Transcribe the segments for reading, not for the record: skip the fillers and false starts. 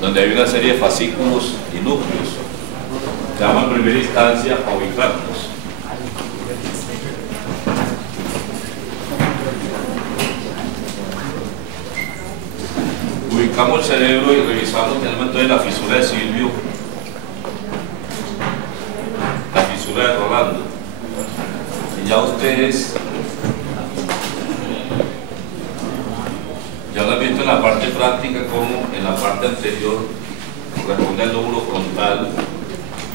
donde hay una serie de fascículos y núcleos. Vamos en primera instancia a ubicarnos. Ubicamos el cerebro y revisamos, tenemos entonces la fisura de Silvio, la fisura de Rolando. Y ya ustedes ya lo han visto en la parte práctica como en la parte anterior corresponde al lóbulo frontal,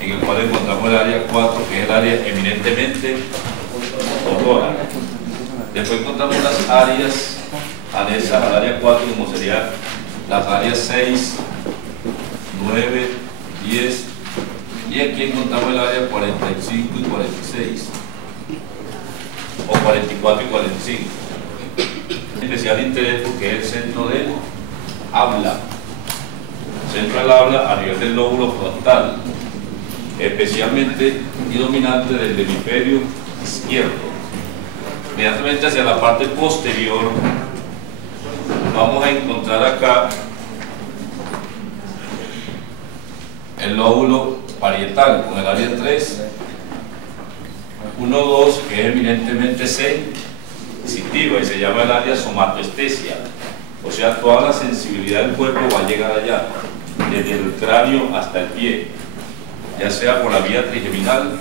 en el cual encontramos el área 4, que es el área eminentemente motora. Después encontramos las áreas anexas al área 4, como serían las áreas 6, 9, 10, y aquí encontramos el área 45 y 46, o 44 y 45. Especial interés porque es el centro del habla, centro del habla a nivel del lóbulo frontal, especialmente y dominante del hemisferio izquierdo. Inmediatamente hacia la parte posterior vamos a encontrar acá el lóbulo parietal con el área 3, 1, 2, que es eminentemente sensitiva y se llama el área somatoestesia, o sea, toda la sensibilidad del cuerpo va a llegar allá, desde el cráneo hasta el pie, ya sea por la vía trigeminal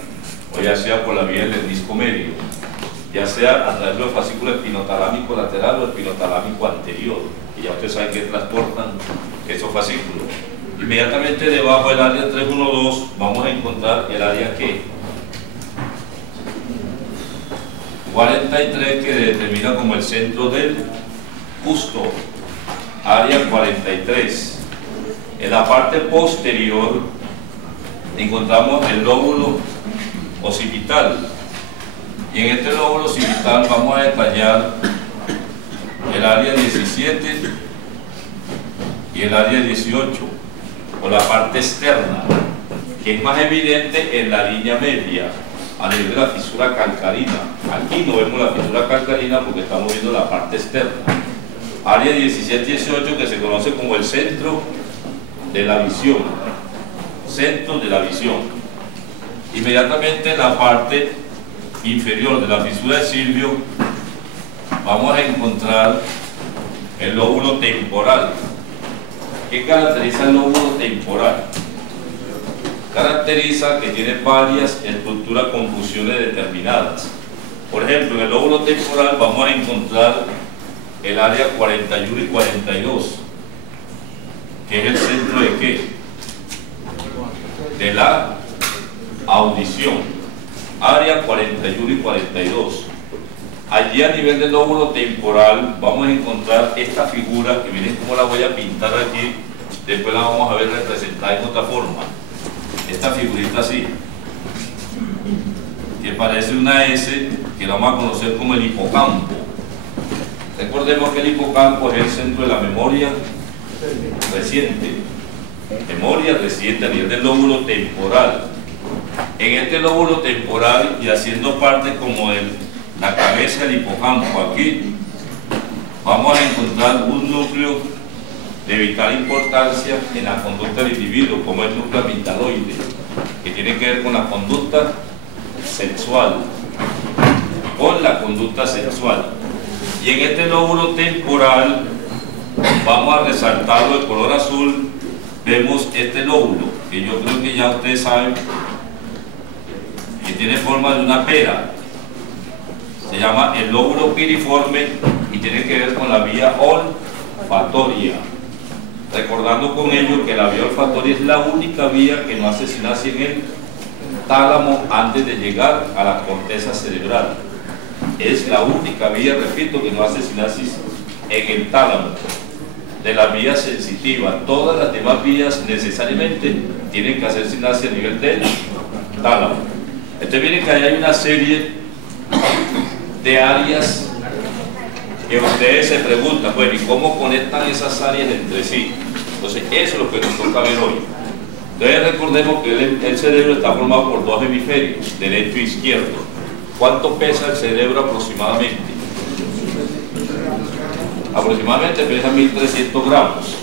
o ya sea por la vía del disco medio, ya sea a través de los fascículos espinotalámico lateral o espinotalámico anterior, y ya ustedes saben que transportan esos fascículos. Inmediatamente debajo del área 312 vamos a encontrar el área que 43, que determina como el centro del busto, área 43. En la parte posterior encontramos el lóbulo occipital, y en este lóbulo occipital vamos a detallar el área 17 y el área 18, o la parte externa, que es más evidente en la línea media, a nivel de la fisura calcarina. Aquí no vemos la fisura calcarina porque estamos viendo la parte externa. Área 17 y 18, que se conoce como el centro de la visión. Centro de la visión. Inmediatamente en la parte inferior de la fisura de Silvio vamos a encontrar el lóbulo temporal. ¿Qué caracteriza el lóbulo temporal? Caracteriza que tiene varias estructuras con funciones determinadas. Por ejemplo, en el lóbulo temporal vamos a encontrar el área 41 y 42, que es el centro de ¿qué? De la audición. Área 41 y 42. Allí a nivel del lóbulo temporal vamos a encontrar esta figura, que miren cómo la voy a pintar aquí, después la vamos a ver representada en otra forma. Esta figurita así, que parece una S, que la vamos a conocer como el hipocampo. Recordemos que el hipocampo es el centro de la memoria reciente. Memoria reciente a nivel del lóbulo temporal. En este lóbulo temporal, y haciendo parte como la cabeza del hipocampo aquí, vamos a encontrar un núcleo de vital importancia en la conducta del individuo, como el núcleo amigdaloide, que tiene que ver con la conducta sexual, y en este lóbulo temporal vamos a resaltarlo de color azul. Vemos este lóbulo, que yo creo que ya ustedes saben que tiene forma de una pera, se llama el lóbulo piriforme y tiene que ver con la vía olfatoria. Recordando con ello que la vía olfatoria es la única vía que no hace sinasia en el tálamo antes de llegar a la corteza cerebral. Es la única vía, repito, que no hace sinasis en el tálamo de la vía sensitiva. Todas las demás vías necesariamente tienen que hacer sinasia a nivel del tálamo. Entonces miren que ahí hay una serie de áreas que ustedes se preguntan, bueno, ¿y cómo conectan esas áreas entre sí? Entonces eso es lo que nos toca ver hoy. Entonces recordemos que el cerebro está formado por dos hemisferios, derecho e izquierdo. ¿Cuánto pesa el cerebro aproximadamente? Aproximadamente pesa 1300 gramos.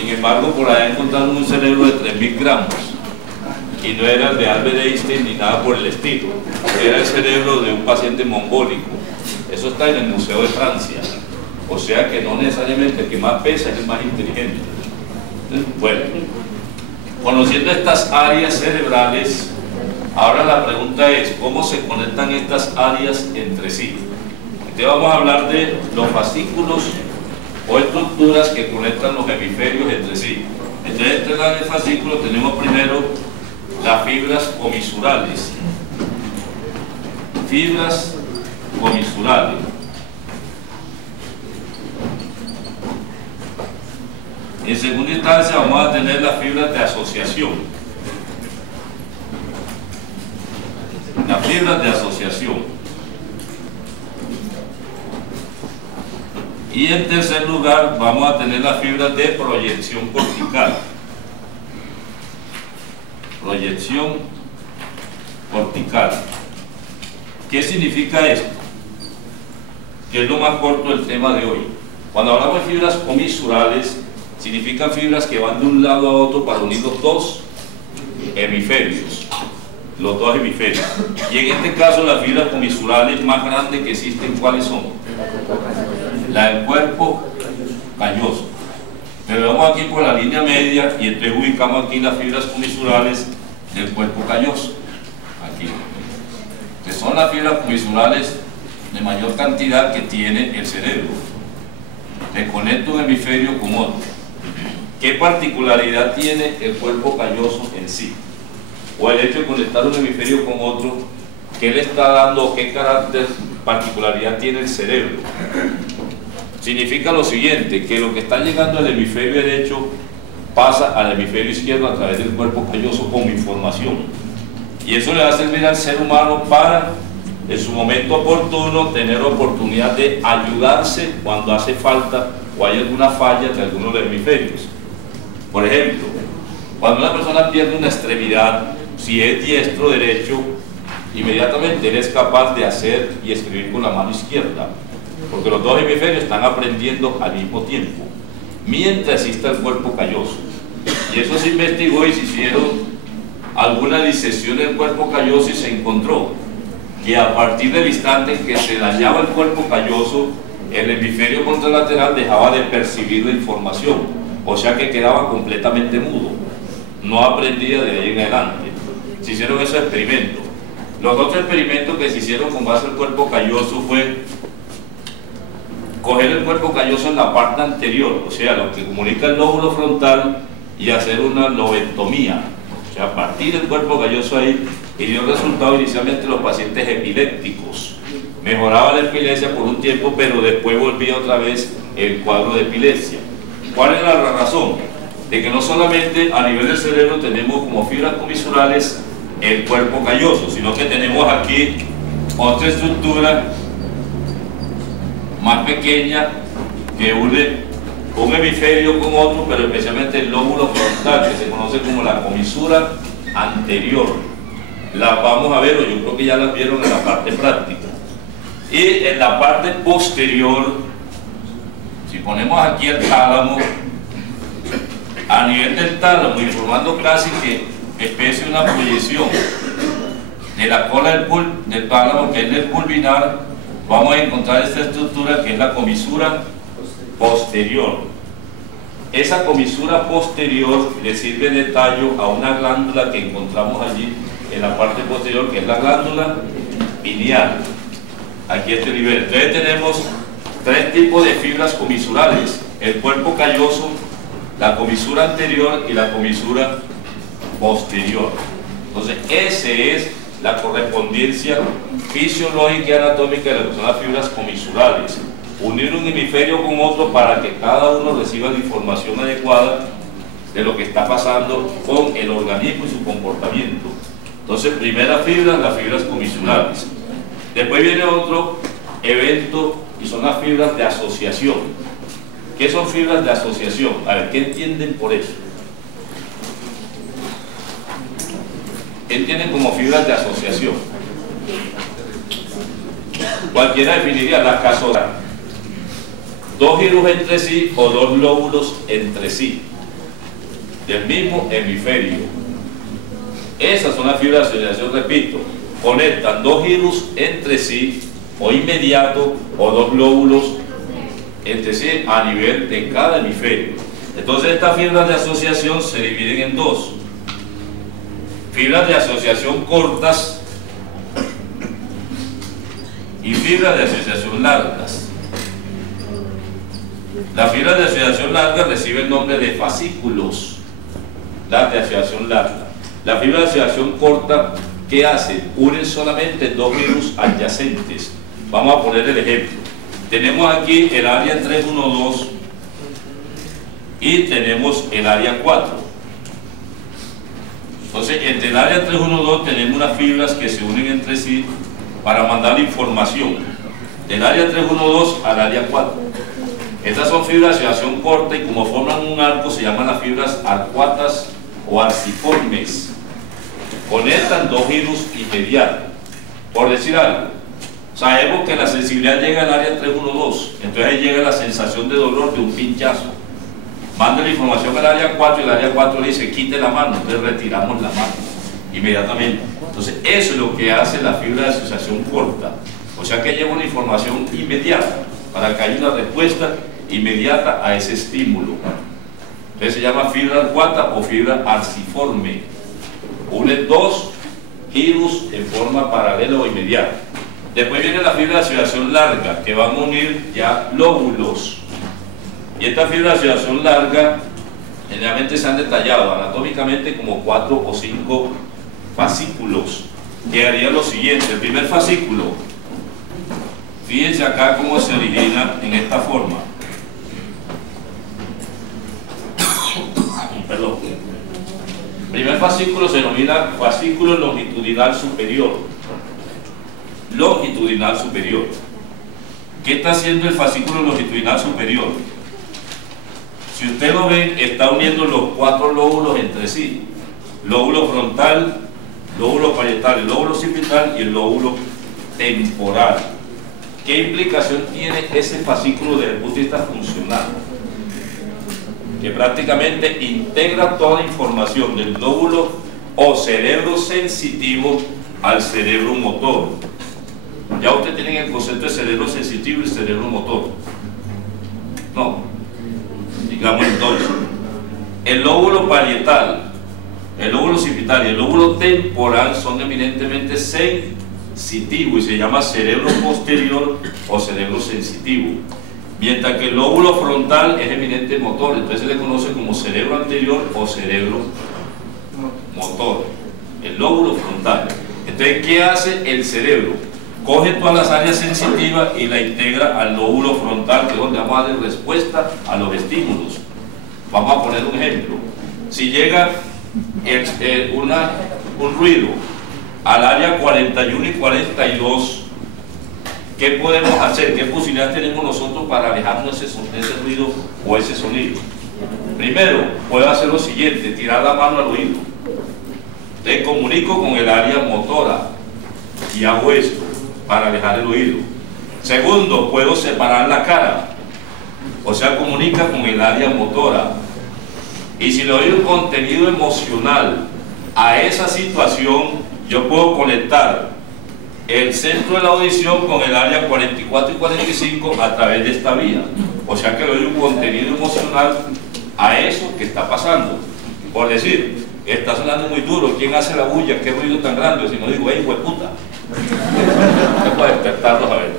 Sin embargo, por allá encontraron un cerebro de 3000 gramos y no era el de Albert Einstein ni nada por el estilo, era el cerebro de un paciente mongólico. Eso está en el Museo de Francia, o sea que no necesariamente el que más pesa es el más inteligente. Bueno, conociendo estas áreas cerebrales, ahora la pregunta es ¿cómo se conectan estas áreas entre sí? Entonces vamos a hablar de los fascículos o estructuras que conectan los hemisferios entre sí. Entonces, entre los fascículos tenemos primero las fibras comisurales. Fibras comisurales. En segunda instancia vamos a tener las fibras de asociación. Las fibras de asociación. Y en tercer lugar vamos a tener las fibras de proyección cortical. Proyección cortical. ¿Qué significa esto? Que es lo más corto del tema de hoy. Cuando hablamos de fibras comisurales, significan fibras que van de un lado a otro para unir los dos hemisferios. Los dos hemisferios. Y en este caso las fibras comisurales más grandes que existen, ¿cuáles son? La del cuerpo calloso. Pero vamos aquí por la línea media y entonces ubicamos aquí las fibras comisurales del cuerpo calloso. Aquí. Que son las fibras comisurales de mayor cantidad que tiene el cerebro. Se conecta un hemisferio con otro. ¿Qué particularidad tiene el cuerpo calloso en sí? O el hecho de conectar un hemisferio con otro, ¿qué le está dando, qué carácter, particularidad tiene el cerebro? Significa lo siguiente, que lo que está llegando al hemisferio derecho pasa al hemisferio izquierdo a través del cuerpo calloso como información. Y eso le va a servir al ser humano para, en su momento oportuno, tener oportunidad de ayudarse cuando hace falta o hay alguna falla de alguno de los hemisferios. Por ejemplo, cuando una persona pierde una extremidad, si es diestro o derecho, inmediatamente él es capaz de hacer y escribir con la mano izquierda, porque los dos hemisferios están aprendiendo al mismo tiempo, mientras exista el cuerpo calloso. Y eso se investigó y se hicieron alguna disección del cuerpo calloso y se encontró que a partir del instante en que se dañaba el cuerpo calloso, el hemisferio contralateral dejaba de percibir la información, o sea que quedaba completamente mudo, no aprendía de ahí en adelante. Se hicieron esos experimentos. Los otros experimentos que se hicieron con base al cuerpo calloso fue coger el cuerpo calloso en la parte anterior, o sea, lo que comunica el lóbulo frontal, y hacer una lobentomía, o sea, partir el cuerpo calloso ahí, y dio resultado inicialmente los pacientes epilépticos. Mejoraba la epilepsia por un tiempo, pero después volvía otra vez el cuadro de epilepsia. ¿Cuál es la razón? De que no solamente a nivel del cerebro tenemos como fibras comisurales el cuerpo calloso, sino que tenemos aquí otra estructura más pequeña que une un hemisferio con otro, pero especialmente el lóbulo frontal, que se conoce como la comisura anterior. Las vamos a ver, o yo creo que ya las vieron en la parte práctica. Y en la parte posterior, si ponemos aquí el tálamo, a nivel del tálamo, informando casi que especie una proyección de la cola del tálamo, que es el pulvinar, vamos a encontrar esta estructura que es la comisura posterior. Esa comisura posterior le sirve de tallo a una glándula que encontramos allí en la parte posterior, que es la glándula pineal, aquí a este nivel. Entonces tenemos tres tipos de fibras comisurales: el cuerpo calloso, la comisura anterior y la comisura posterior. Entonces esa es la correspondencia fisiológica y anatómica de lo que son las fibras comisurales: unir un hemisferio con otro para que cada uno reciba la información adecuada de lo que está pasando con el organismo y su comportamiento. Entonces, primera fibra, las fibras comisurales. Después viene otro evento y son las fibras de asociación. ¿Qué son fibras de asociación? A ver, ¿qué entienden por eso? ¿Qué entienden como fibras de asociación? Cualquiera definiría las casoras. Dos giros entre sí o dos lóbulos entre sí. del mismo hemisferio. Esas son las fibras de asociación, repito, conectan dos girus entre sí, o inmediato, o dos lóbulos entre sí a nivel de cada hemisferio. Entonces estas fibras de asociación se dividen en dos: fibras de asociación cortas y fibras de asociación largas. Las fibras de asociación larga reciben el nombre de fascículos, las de asociación larga. La fibra de asociación corta, ¿qué hace? Unen solamente dos virus adyacentes. Vamos a poner el ejemplo. Tenemos aquí el área 312 y tenemos el área 4. Entonces, entre el área 312 tenemos unas fibras que se unen entre sí para mandar información del área 312 al área 4. Estas son fibras de asociación corta y como forman un arco se llaman las fibras arcuatas o arciformes. Conectan dos girus inmediatos. Por decir algo, sabemos que la sensibilidad llega al área 312, entonces ahí llega la sensación de dolor de un pinchazo. Manda la información al área 4 y el área 4 le dice quite la mano, entonces retiramos la mano inmediatamente. Entonces eso es lo que hace la fibra de asociación corta, o sea que lleva una información inmediata para que haya una respuesta inmediata a ese estímulo. Entonces se llama fibra arcuata o fibra arciforme. Une dos girus en forma paralela o inmediata. Después viene la fibra de asociación larga, que van a unir ya lóbulos. Y esta fibra de asociación larga generalmente se han detallado anatómicamente como 4 o 5 fascículos, que haría lo siguiente. El primer fascículo, fíjense acá cómo se origina en esta forma. Perdón. El primer fascículo se denomina fascículo longitudinal superior. Longitudinal superior. ¿Qué está haciendo el fascículo longitudinal superior? Si usted lo ve, está uniendo los 4 lóbulos entre sí: lóbulo frontal, lóbulo parietal, el lóbulo occipital y el lóbulo temporal. ¿Qué implicación tiene ese fascículo desde el punto de vista funcional? Que prácticamente integra toda la información del lóbulo o cerebro sensitivo al cerebro motor. Ya ustedes tienen el concepto de cerebro sensitivo y cerebro motor. No, digamos entonces, el lóbulo parietal, el lóbulo occipital y el lóbulo temporal son eminentemente sensitivos y se llama cerebro posterior o cerebro sensitivo. Mientras que el lóbulo frontal es eminente motor, entonces se le conoce como cerebro anterior o cerebro motor. El lóbulo frontal. Entonces, ¿qué hace el cerebro? Coge todas las áreas sensitivas y la integra al lóbulo frontal, que es donde vamos a dar respuesta a los estímulos. Vamos a poner un ejemplo. Si llega un ruido al área 41 y 42, ¿qué podemos hacer? ¿Qué posibilidades tenemos nosotros para alejarnos de ese ruido o ese sonido? Primero, puedo hacer lo siguiente: tirar la mano al oído. Te comunico con el área motora y hago esto para alejar el oído. Segundo, puedo separar la cara, o sea, comunica con el área motora. Y si le doy un contenido emocional a esa situación, yo puedo conectar el centro de la audición con el área 44 y 45 a través de esta vía. O sea que le doy un contenido emocional a eso que está pasando. Por decir, está sonando muy duro, ¿quién hace la bulla? ¿Qué ruido tan grande? Si no digo, ¡ey, hueputa! Es para despertarlos a ver.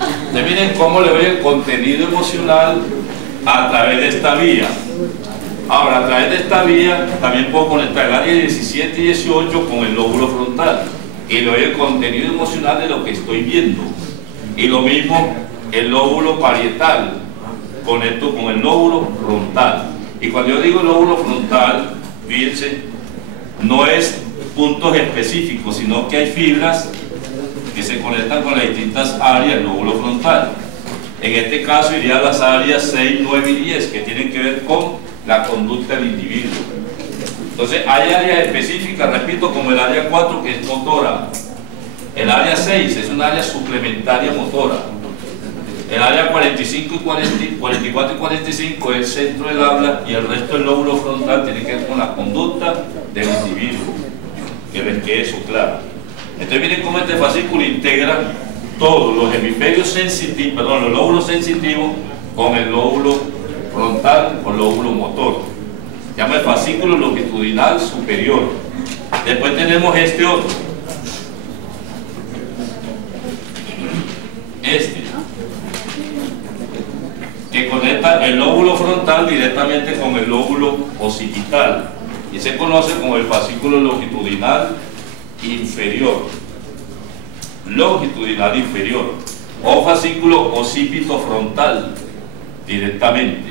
Entonces miren cómo le doy el contenido emocional a través de esta vía. Ahora, a través de esta vía también puedo conectar el área 17 y 18 con el lóbulo frontal y le doy el contenido emocional de lo que estoy viendo. Y lo mismo el lóbulo parietal, conecto con el lóbulo frontal. Y cuando yo digo lóbulo frontal, fíjense, no es puntos específicos, sino que hay fibras que se conectan con las distintas áreas del lóbulo frontal. En este caso iría a las áreas 6, 9 y 10, que tienen que ver con la conducta del individuo. Entonces hay áreas específicas, repito, como el área 4, que es motora. El área 6 es un área suplementaria motora. El área 45 y 44 y 45 es el centro del habla y el resto del lóbulo frontal tiene que ver con la conducta del individuo. Que les quede eso claro. Entonces miren cómo este fascículo integra todos los hemisferios sensitivos, perdón, los lóbulos sensitivos con el lóbulo frontal o lóbulo motor. Se llama el fascículo longitudinal superior. Después tenemos este otro. Que conecta el lóbulo frontal directamente con el lóbulo occipital y se conoce como el fascículo longitudinal inferior. Longitudinal inferior o fascículo occipito frontal directamente.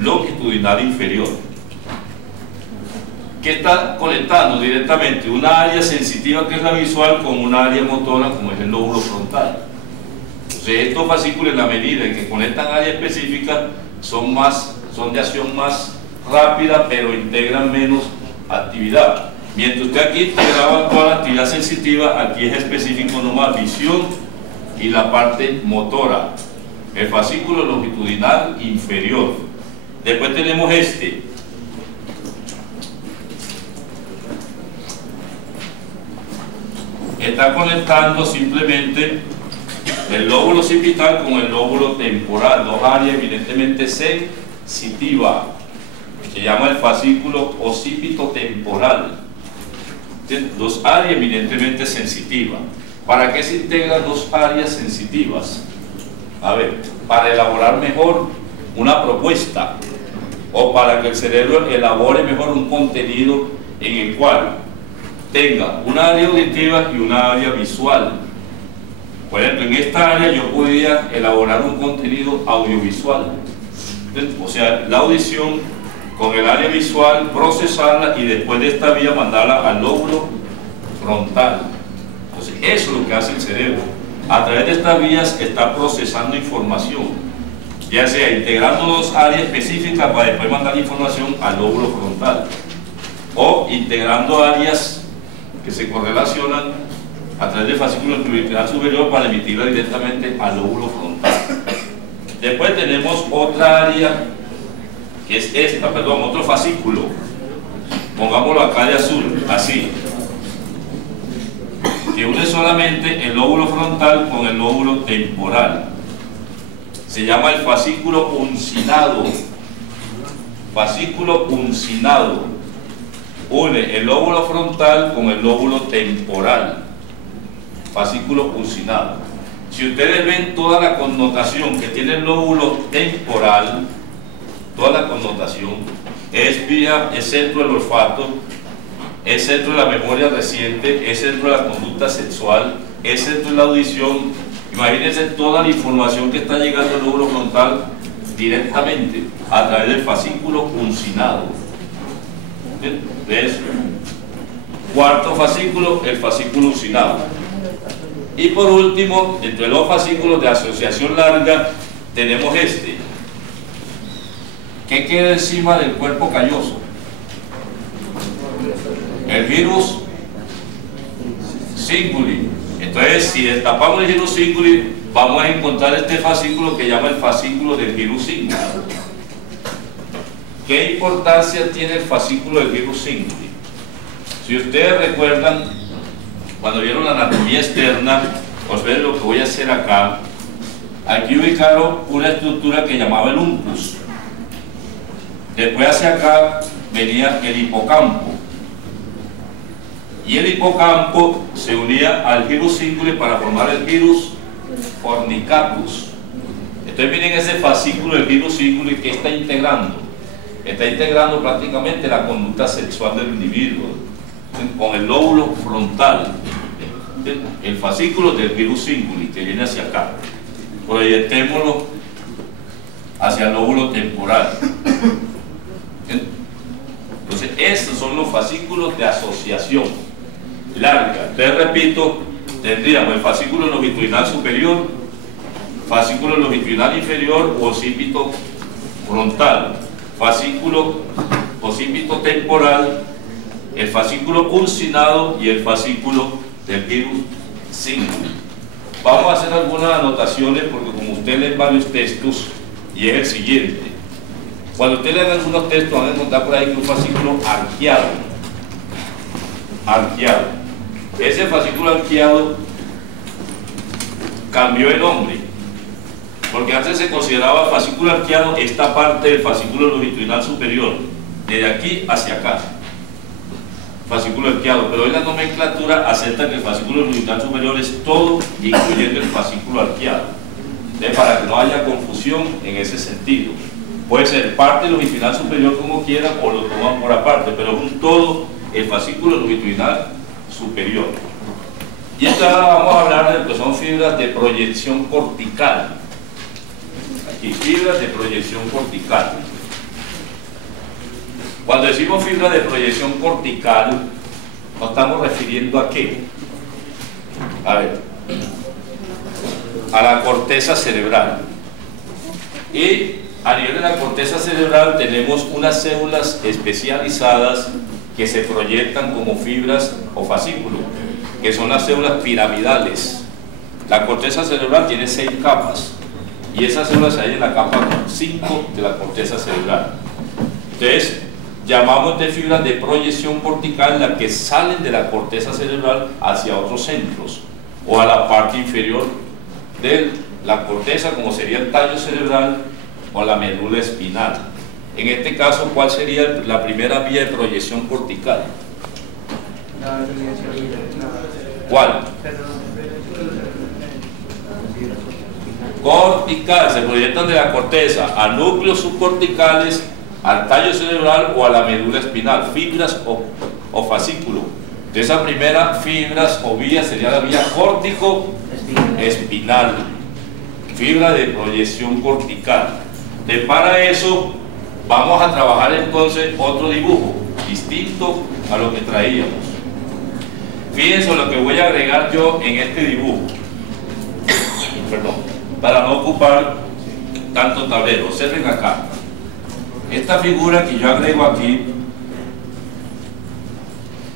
Longitudinal inferior, que está conectando directamente una área sensitiva que es la visual con una área motora como es el lóbulo frontal. Estos fascículos, en la medida en que conectan áreas específicas, son de acción más rápida, pero integran menos actividad. Mientras usted aquí integraba toda la actividad sensitiva, aquí es específico nomás visión y la parte motora, el fascículo longitudinal inferior. Después tenemos este. Está conectando simplemente el lóbulo occipital con el lóbulo temporal, dos áreas evidentemente sensitivas, se llama el fascículo occipito temporal. Dos áreas evidentemente sensitivas. ¿Para qué se integran dos áreas sensitivas? A ver, para elaborar mejor una propuesta o para que el cerebro elabore mejor un contenido en el cual tenga una área auditiva y una área visual. Por ejemplo, en esta área yo podía elaborar un contenido audiovisual, o sea, la audición con el área visual, procesarla y después de esta vía mandarla al lóbulo frontal. Entonces, eso es lo que hace el cerebro. A través de estas vías está procesando información, ya sea integrando dos áreas específicas para después mandar información al lóbulo frontal, o integrando áreas que se correlacionan a través del fascículo longitudinal superior para emitirla directamente al lóbulo frontal. Después tenemos otra área que es esta, perdón, otro fascículo. Pongámoslo acá de azul, así. Que une solamente el lóbulo frontal con el lóbulo temporal. Se llama el fascículo uncinado. Fascículo uncinado. Une el lóbulo frontal con el lóbulo temporal. Fascículo uncinado. Si ustedes ven toda la connotación que tiene el lóbulo temporal, toda la connotación es vía, es centro del olfato, es centro de la memoria reciente, es centro de la conducta sexual, es centro de la audición. Imagínense toda la información que está llegando al lóbulo frontal directamente a través del fascículo uncinado. ¿Ves? Cuarto fascículo, el fascículo uncinado. Y por último, entre los fascículos de asociación larga, tenemos este. ¿Qué queda encima del cuerpo calloso? El gyrus cinguli. Entonces, si destapamos el gyrus cinguli, vamos a encontrar este fascículo que llama el fascículo del gyrus cinguli. ¿Qué importancia tiene el fascículo del gyrus cinguli? Si ustedes recuerdan, cuando vieron la anatomía externa, pues ven lo que voy a hacer acá. Aquí ubicaron una estructura que llamaba el uncus. Después hacia acá venía el hipocampo. Y el hipocampo se unía al gyrus cinguli para formar el gyrus fornicatus. Entonces miren ese fascículo del gyrus cinguli que está integrando. Está integrando prácticamente la conducta sexual del individuo con el lóbulo frontal. El fascículo del gyrus cinguli que viene hacia acá. Proyectémoslo hacia el lóbulo temporal. Entonces, estos son los fascículos de asociación larga. Te repito, tendríamos el fascículo longitudinal superior, fascículo longitudinal inferior o occipito frontal, fascículo occipito temporal, el fascículo uncinado y el fascículo del gyrus cinguli. Vamos a hacer algunas anotaciones porque como ustedes usted lee varios textos, y es el siguiente. Cuando usted lee algunos textos, van a encontrar por ahí que un fascículo arqueado. Ese fascículo arqueado cambió el nombre, porque antes se consideraba fascículo arqueado esta parte del fascículo longitudinal superior, desde aquí hacia acá. Fascículo arqueado, pero hoy la nomenclatura acepta que el fascículo longitudinal superior es todo, incluyendo el fascículo arqueado. Entonces, para que no haya confusión en ese sentido, puede ser parte longitudinal superior como quiera o lo toman por aparte, pero es un todo el fascículo longitudinal superior. Y ahora vamos a hablar de lo que son fibras de proyección cortical. Aquí, fibras de proyección cortical. Cuando decimos fibra de proyección cortical, nos estamos refiriendo a qué. A ver, a la corteza cerebral. Y a nivel de la corteza cerebral tenemos unas células especializadas que se proyectan como fibras o fascículos, que son las células piramidales. La corteza cerebral tiene 6 capas y esas células se hallan en la capa 5 de la corteza cerebral. Entonces, llamamos de fibras de proyección cortical las que salen de la corteza cerebral hacia otros centros o a la parte inferior de la corteza, como sería el tallo cerebral o la médula espinal. En este caso, ¿cuál sería la primera vía de proyección cortical? ¿Cuál? Cortical, se proyectan de la corteza a núcleos subcorticales, al tallo cerebral o a la médula espinal, fibras o fascículo. De esa primera fibras o vía sería la vía córtico-espinal, fibra de proyección cortical. Para eso vamos a trabajar entonces otro dibujo distinto a lo que traíamos. Fíjense lo que voy a agregar yo en este dibujo, perdón, para no ocupar tanto tablero. Observen acá. Esta figura que yo agrego aquí,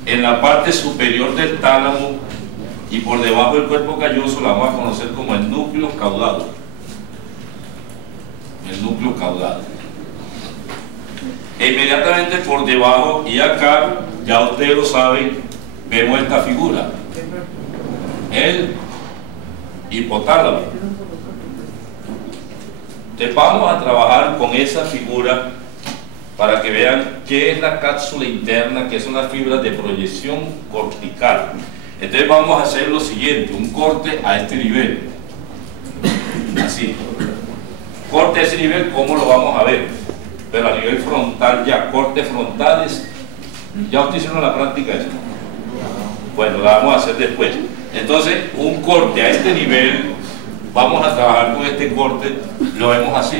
en la parte superior del tálamo y por debajo del cuerpo calloso, la vamos a conocer como el núcleo caudado. El núcleo caudado. E inmediatamente por debajo y acá, ya ustedes lo saben, vemos esta figura, el hipotálamo. Entonces vamos a trabajar con esa figura para que vean qué es la cápsula interna, que son las fibras de proyección cortical. Entonces vamos a hacer lo siguiente, un corte a este nivel, así, corte a ese nivel. ¿Cómo lo vamos a ver? Pero a nivel frontal ya, cortes frontales. ¿Ya ustedes hicieron la práctica eso? Bueno, la vamos a hacer después. Entonces, un corte a este nivel, vamos a trabajar con este corte, lo vemos así.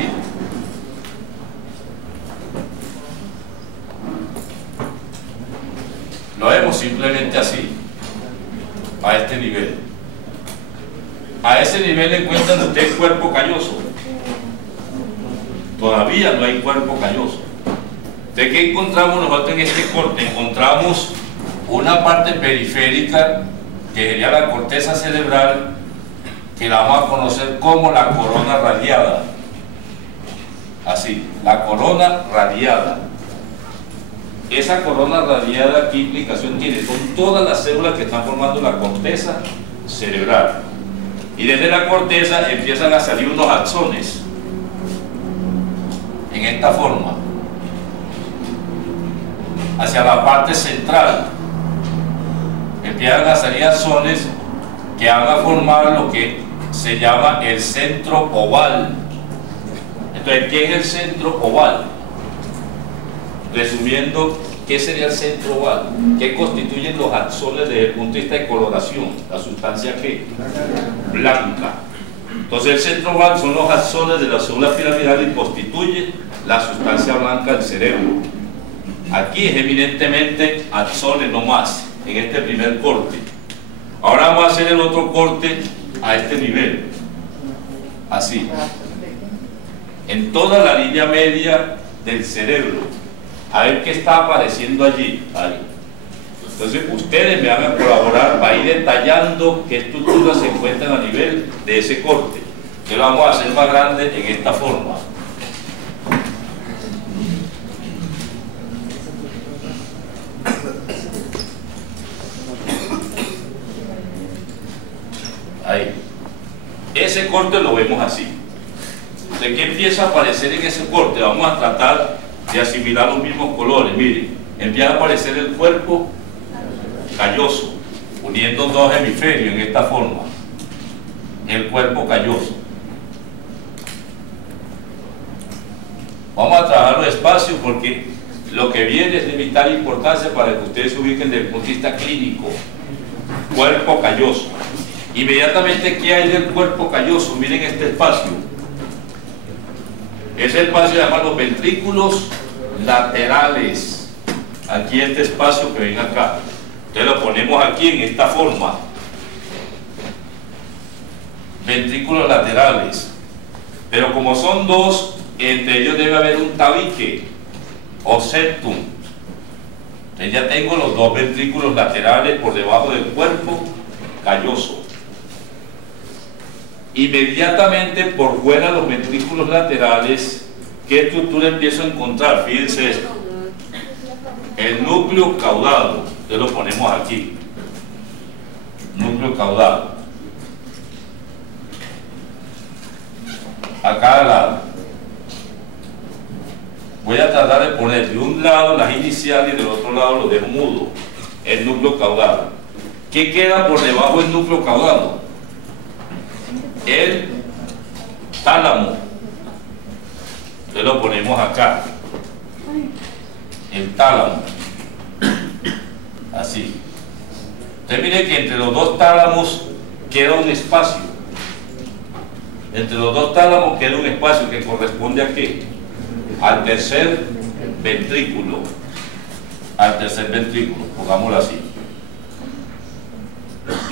Lo vemos simplemente así, a este nivel. A ese nivel encuentran ustedes cuerpo calloso. Todavía no hay cuerpo calloso. ¿De qué encontramos nosotros en este corte? Encontramos una parte periférica que sería la corteza cerebral, que la vamos a conocer como la corona radiada. Así, la corona radiada. Esa corona radiada, ¿qué implicación tiene? Son todas las células que están formando la corteza cerebral. Y desde la corteza empiezan a salir unos axones en esta forma hacia la parte central. Empiezan a salir axones que van a formar lo que se llama el centro oval. Entonces, ¿qué es el centro oval? Resumiendo, ¿qué sería el centro oval? ¿Qué constituyen los axones desde el punto de vista de coloración? La sustancia ¿qué? Blanca. Entonces el centro oval son los axones de la célula piramidal y constituye la sustancia blanca del cerebro. Aquí es eminentemente axones no más, en este primer corte. Ahora vamos a hacer el otro corte a este nivel, así, en toda la línea media del cerebro. A ver qué está apareciendo allí. Ahí. Entonces ustedes me van a colaborar para ir detallando qué estructuras se encuentran a nivel de ese corte. que lo vamos a hacer más grande en esta forma. Ahí. Ese corte lo vemos así. ¿De qué empieza a aparecer en ese corte? Vamos a tratar de asimilar los mismos colores. Miren, empieza a aparecer el cuerpo calloso, uniendo dos hemisferios en esta forma. El cuerpo calloso. Vamos a trabajarlo despacio porque lo que viene es de vital importancia para que ustedes se ubiquen desde el punto de vista clínico. Cuerpo calloso. Inmediatamente, ¿qué hay del cuerpo calloso? Miren este espacio. Ese espacio se llama los ventrículos laterales. Aquí este espacio que ven acá. Entonces lo ponemos aquí en esta forma. Ventrículos laterales. Pero como son dos, entre ellos debe haber un tabique o septum. Entonces ya tengo los dos ventrículos laterales por debajo del cuerpo calloso. Inmediatamente por fuera de los ventrículos laterales, ¿qué estructura empiezo a encontrar? Fíjense esto. El núcleo caudado. Entonces lo ponemos aquí. Núcleo caudado. A cada lado. Voy a tratar de poner de un lado las iniciales y del otro lado lo dejo mudo. El núcleo caudado. ¿Qué queda por debajo del núcleo caudado? El tálamo. Entonces lo ponemos acá. El tálamo. Así. Entonces miren que entre los dos tálamos queda un espacio. Entre los dos tálamos queda un espacio que corresponde a ¿qué? Al tercer ventrículo. Al tercer ventrículo, pongámoslo así.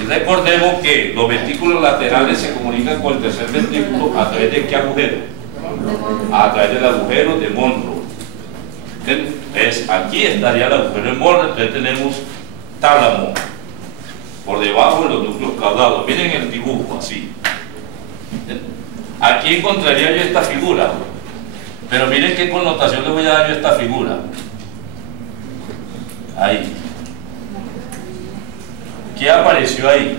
Y recordemos que los ventrículos laterales se comunican con el tercer ventrículo a través de ¿qué agujero? A través del agujero de Monro. Entonces aquí estaría el agujero de Monro. Entonces tenemos tálamo por debajo de los núcleos caudados. Miren el dibujo así. Aquí encontraría yo esta figura, pero miren qué connotación le voy a dar yo a esta figura. Ahí. ¿Qué apareció ahí?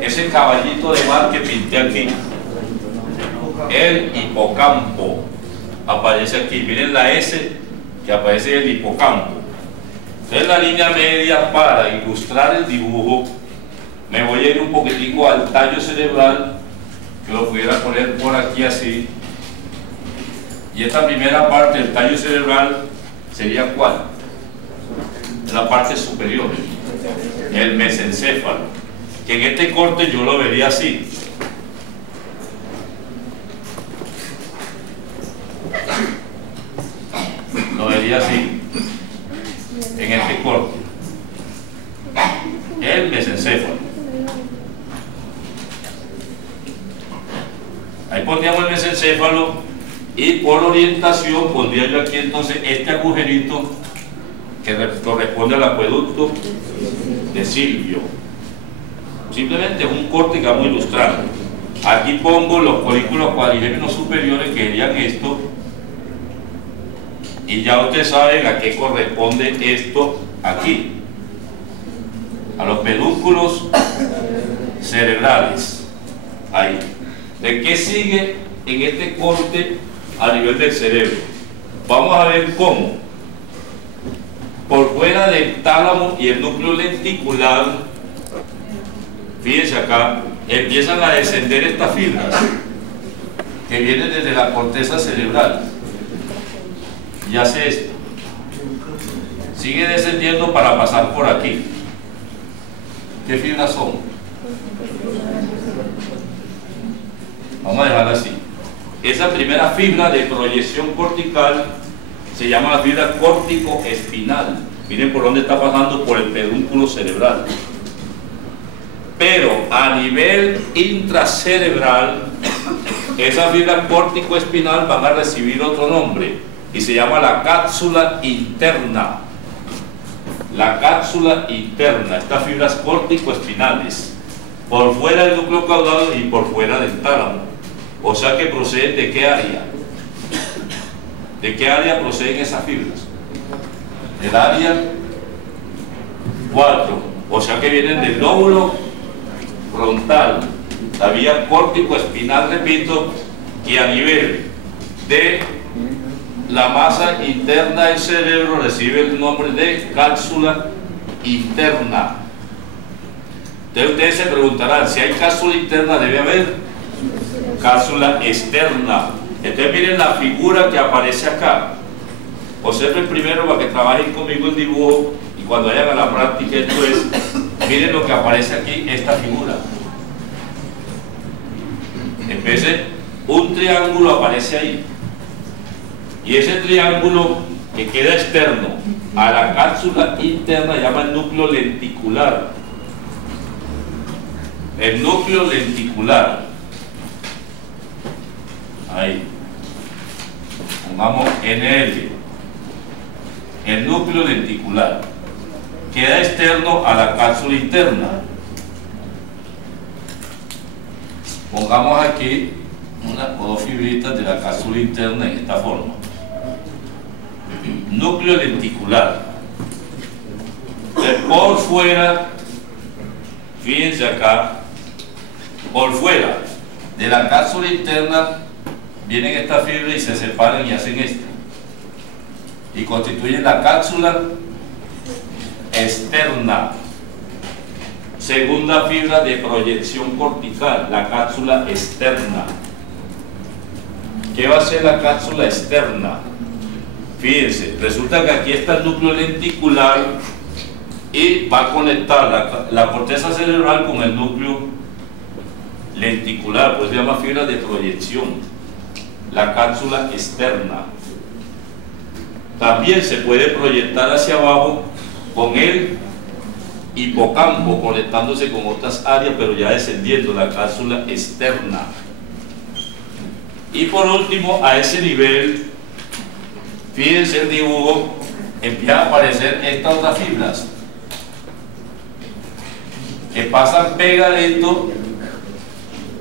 Ese caballito de mar que pinté aquí. El hipocampo aparece aquí. Miren la S que aparece en el hipocampo. Entonces la línea media, para ilustrar el dibujo, me voy a ir un poquitico al tallo cerebral, que lo pudiera poner por aquí así. Y esta primera parte del tallo cerebral sería ¿cuál? La parte superior, el mesencéfalo, que en este corte yo lo vería así. Lo vería así, en este corte, el mesencéfalo. Ahí pondríamos el mesencéfalo y por orientación pondría yo aquí entonces este agujerito que corresponde al acueducto de Silvio. Simplemente es un corte que vamos a ilustrar. Aquí pongo los folículos cuadrigéminos superiores, que serían esto, y ya ustedes saben a qué corresponde esto aquí, a los pedúnculos cerebrales. Ahí. ¿De qué sigue en este corte a nivel del cerebro? Vamos a ver cómo por fuera del tálamo y el núcleo lenticular, fíjense acá, empiezan a descender estas fibras que vienen desde la corteza cerebral y hace esto, sigue descendiendo para pasar por aquí. ¿Qué fibras son? Vamos a dejarla así. Esa primera fibra de proyección cortical se llama la fibra córtico-espinal. Miren por dónde está pasando, por el pedúnculo cerebral. Pero a nivel intracerebral, esa fibra córtico-espinal van a recibir otro nombre y se llama la cápsula interna. La cápsula interna, estas fibras córtico-espinales, por fuera del núcleo caudado y por fuera del tálamo. O sea que proceden ¿de qué área? ¿De qué área proceden esas fibras? Del área 4. O sea que vienen del lóbulo frontal, la vía córtico-espinal, repito, que a nivel de la masa interna del cerebro recibe el nombre de cápsula interna. Entonces ustedes se preguntarán, si hay cápsula interna debe haber cápsula externa. Entonces miren la figura que aparece acá. Observen primero para que trabajen conmigo el dibujo y cuando vayan a la práctica después, miren lo que aparece aquí, esta figura. En vez de un triángulo aparece ahí. Y ese triángulo que queda externo a la cápsula interna se llama el núcleo lenticular. El núcleo lenticular. Ahí. Pongamos NL. El núcleo lenticular. Queda externo a la cápsula interna. Pongamos aquí una o dos fibritas de la cápsula interna en esta forma. Núcleo lenticular. Por fuera, fíjense acá, por fuera de la cápsula interna vienen estas fibras y se separan y hacen esto. Y constituyen la cápsula externa. Segunda fibra de proyección cortical, la cápsula externa. ¿Qué va a ser la cápsula externa? Fíjense, resulta que aquí está el núcleo lenticular y va a conectar la corteza cerebral con el núcleo lenticular, pues se llama fibra de proyección, la cápsula externa. También se puede proyectar hacia abajo con el hipocampo, conectándose con otras áreas, pero ya descendiendo, la cápsula externa. Y por último, a ese nivel, fíjense el dibujo, empiezan a aparecer estas otras fibras que pasan pegadito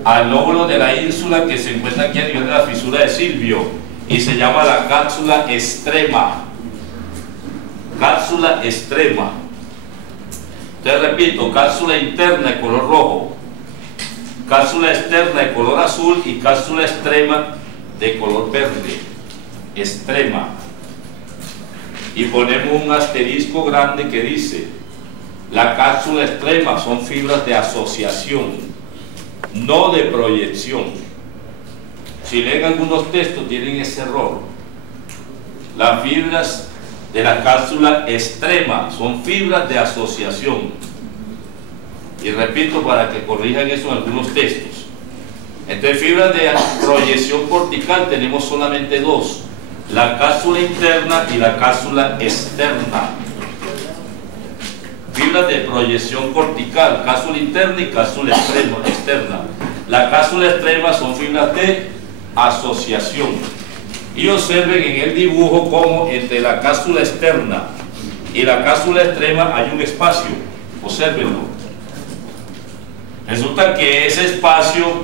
al lóbulo de la ínsula que se encuentra aquí a nivel de la fisura de Silvio y se llama la cápsula extrema. Cápsula extrema. Entonces repito, cápsula interna de color rojo, cápsula externa de color azul y cápsula extrema de color verde. Extrema. Y ponemos un asterisco grande que dice: la cápsula extrema son fibras de asociación, no de proyección. Si leen algunos textos tienen ese error. Las fibras de la cápsula extrema son fibras de asociación. Y repito para que corrijan eso en algunos textos. Entonces, fibras de proyección cortical tenemos solamente dos: la cápsula interna y la cápsula externa. Fibras de proyección cortical, cápsula interna y cápsula externa. La cápsula extrema son fibras de asociación. Y observen en el dibujo cómo entre la cápsula externa y la cápsula extrema hay un espacio. Observenlo. Resulta que ese espacio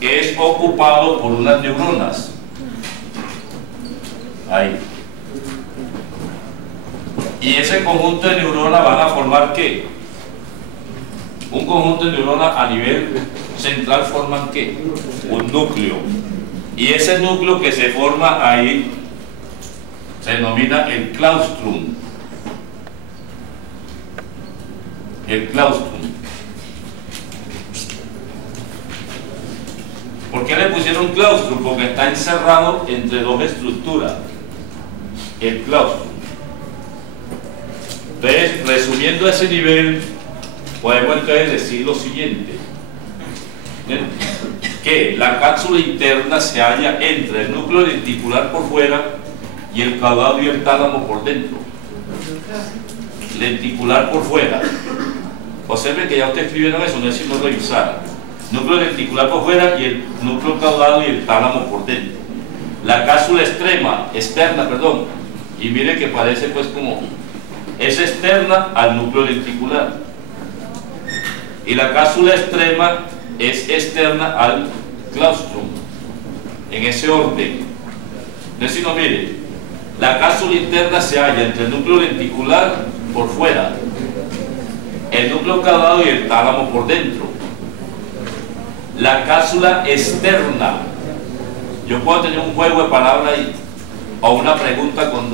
es ocupado por unas neuronas. Ahí. Y ese conjunto de neuronas van a formar ¿qué? Un conjunto de neuronas a nivel central forman ¿qué? Un núcleo. Y ese núcleo que se forma ahí se denomina el claustrum. El claustrum. ¿Por qué le pusieron claustrum? Porque está encerrado entre dos estructuras. El claustrum. Entonces, resumiendo ese nivel, podemos entonces decir lo siguiente: que la cápsula interna se halla entre el núcleo lenticular por fuera y el caudado y el tálamo por dentro. Lenticular por fuera. Observen que ya ustedes escribieron eso, no es sino revisar. Núcleo lenticular por fuera y el núcleo caudado y el tálamo por dentro. La cápsula externa, y miren que parece pues como es externa al núcleo lenticular y la cápsula extrema es externa al claustrum. en ese orden. Entonces, si no, mire, la cápsula interna se halla entre el núcleo lenticular por fuera, el núcleo caudado y el tálamo por dentro. La cápsula externa, yo puedo tener un juego de palabras ahí, o una pregunta con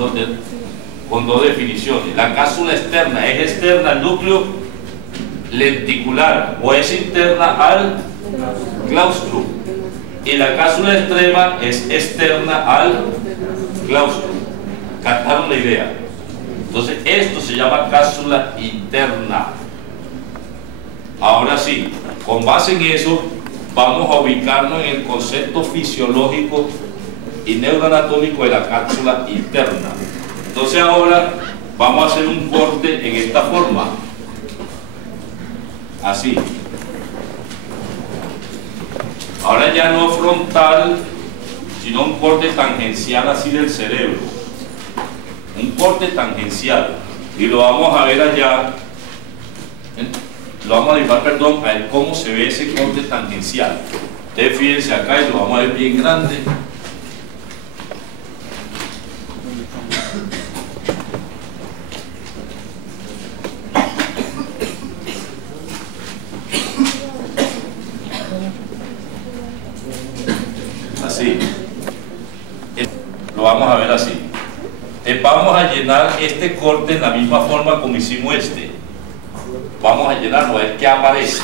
dos definiciones. La cápsula externa es externa al núcleo lenticular o es interna al claustro, y la cápsula extrema es externa al claustro. ¿Captaron la idea? Entonces esto se llama cápsula interna. Ahora sí, con base en eso vamos a ubicarnos en el concepto fisiológico y neuroanatómico de la cápsula interna. Entonces ahora vamos a hacer un corte en esta forma, así. Ahora ya no frontal, sino un corte tangencial así del cerebro, un corte tangencial, y lo vamos a ver allá, lo vamos a dibujar, perdón, a ver cómo se ve ese corte tangencial. Ustedes fíjense acá y lo vamos a ver bien grande. Así. Lo vamos a ver así. Vamos a llenar este corte en la misma forma como hicimos este. Vamos a llenarlo, a ver qué aparece.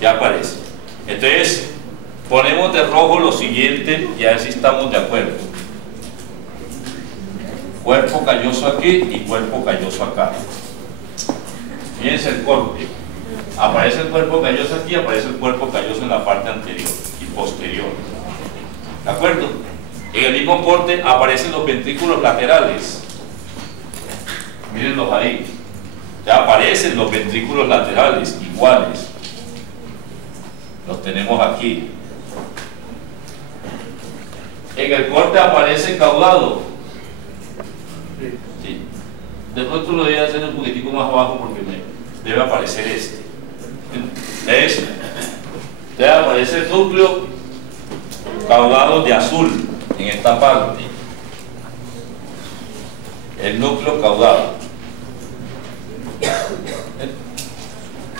¿Qué aparece? Entonces, ponemos de rojo lo siguiente y a ver si estamos de acuerdo. Cuerpo calloso aquí y cuerpo calloso acá. Fíjense el corte. Aparece el cuerpo calloso aquí, aparece el cuerpo calloso en la parte anterior y posterior. ¿De acuerdo? En el mismo corte aparecen los ventrículos laterales. Mírenlos ahí. Ya aparecen los ventrículos laterales iguales. Los tenemos aquí. En el corte aparece caudado. Sí. De pronto lo voy a hacer un poquitico más abajo porque me debe aparecer este. ¿Ves? Debe aparecer el núcleo caudado de azul en esta parte. El núcleo caudado.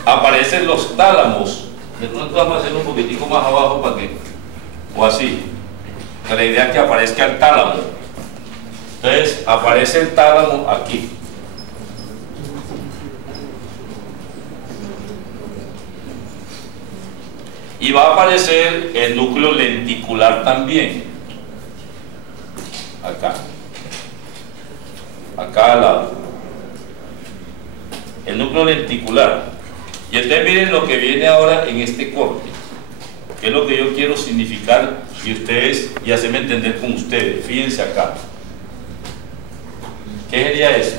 Aparecen los tálamos. De pronto vamos a hacerlo un poquitico más abajo para que, o así. La idea es que aparezca el tálamo. Entonces aparece el tálamo aquí. Y va a aparecer el núcleo lenticular también. Acá. Acá al lado. El núcleo lenticular. Y ustedes miren lo que viene ahora en este corte, que es lo que yo quiero significar y ustedes, y hacerme entender con ustedes. Fíjense acá. ¿Qué sería eso?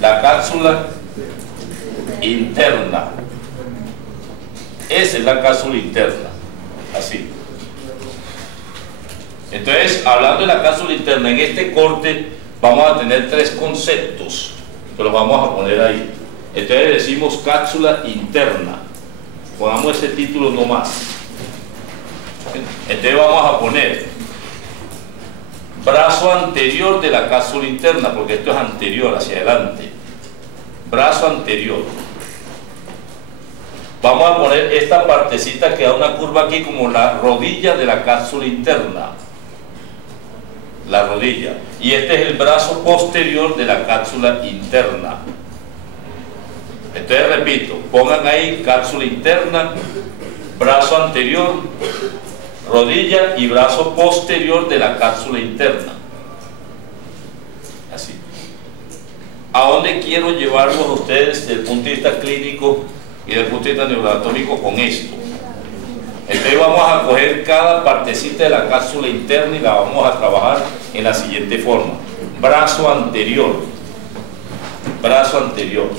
La cápsula interna. Esa es la cápsula interna. Así. Entonces, hablando de la cápsula interna, en este corte vamos a tener tres conceptos que los vamos a poner ahí. Entonces decimos cápsula interna. Pongamos ese título nomás. Entonces vamos a poner brazo anterior de la cápsula interna, porque esto es anterior, hacia adelante. Brazo anterior. Vamos a poner esta partecita que da una curva aquí como la rodilla de la cápsula interna. La rodilla. Y este es el brazo posterior de la cápsula interna. Entonces repito, pongan ahí cápsula interna, brazo anterior, rodilla y brazo posterior de la cápsula interna. Así. ¿A dónde quiero llevarlos a ustedes desde el punto de vista clínico y desde el punto de vista neuroanatómico con esto? Entonces vamos a coger cada partecita de la cápsula interna y la vamos a trabajar en la siguiente forma. Brazo anterior. Brazo anterior.